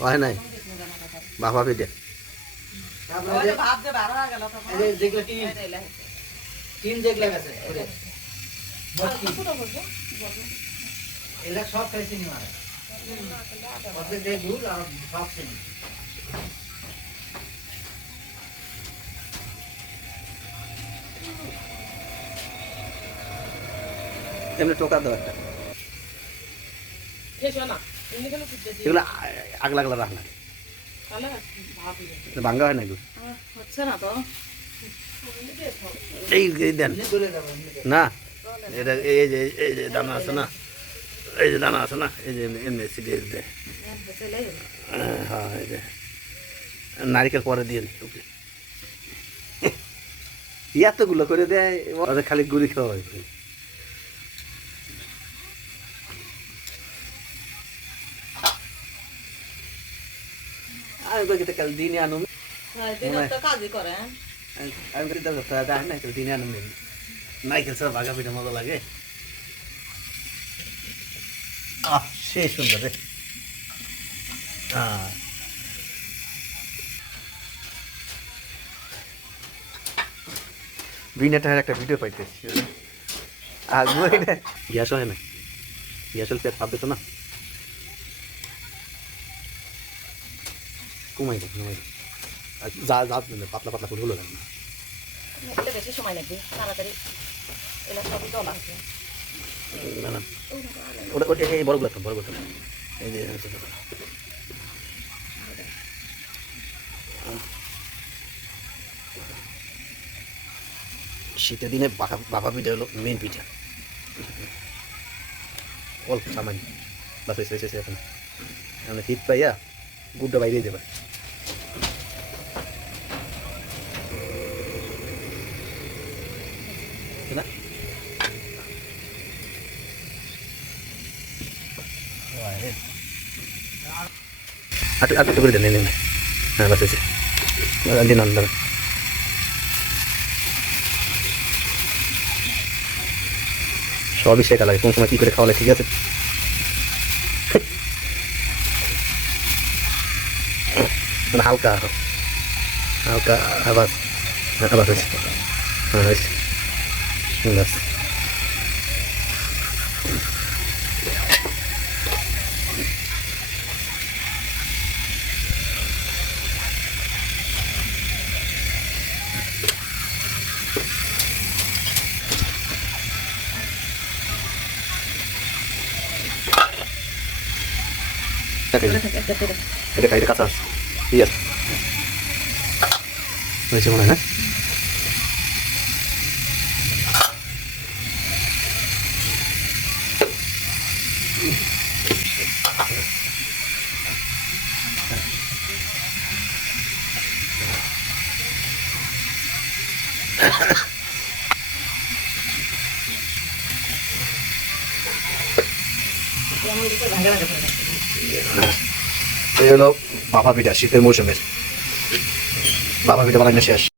হয় নাই বাবা পিঠে সব খাইছি দুধ আর সব চিনি এমনি টোকা দাও একটা এগুলো আগলা আগলা রাখ না ভাঙ্গা হয় না এগুলো এই দেন না এটা এই যে দানা আছে না এই যে দানা আছে না এই যে এমনি সিরিয়াস দেয় হ্যাঁ এই যে নারিকেল পরে দিয়ে এতগুলো করে দেয় ওদের খালি গুড়ি খাওয়া হয় আমি বলছি কাল দিনে আনুন আমি দিনে আনুন নাইকেল সব ভাগা পিঠা মজা লাগে সে সুন্দর রে বিনাটার একটা ভিডিও পাইতেছি গ্যাস হয় না গ্যাস হলে পেট পাবে তো না কমাই যা যা পাতলা পাতলা করে হলো না বেশি সময় লাগবে তাড়াতাড়ি এলা সবই দলা আছে না না ওটা ওটা এই বড়গুলো তো বড়গুলো এই যে শীতের দিনে বাবা পিঠা হলো মেন পিঠা অল্প সামান্য বাস হয়েছে এখন আমরা শীত পাইয়া গুড়টা বাইরে দেবে একটু করে দেন হ্যাঁ বাস হয়েছে দিন আন্দার সবই সেটা লাগে কোন সময় কী করে খাওয়ালে ঠিক আছে মানে হালকা হালকা আবাস আবাস হয়েছে হ্যাঁ হয়েছে বাস এটা খাইতে কাঁচা আছে ঠিক আছে হয়েছে মনে হয় হ্যাঁ এই হলো বাবা পিঠা শীতের মৌসুমের বাবা পিঠা বানানো শেষ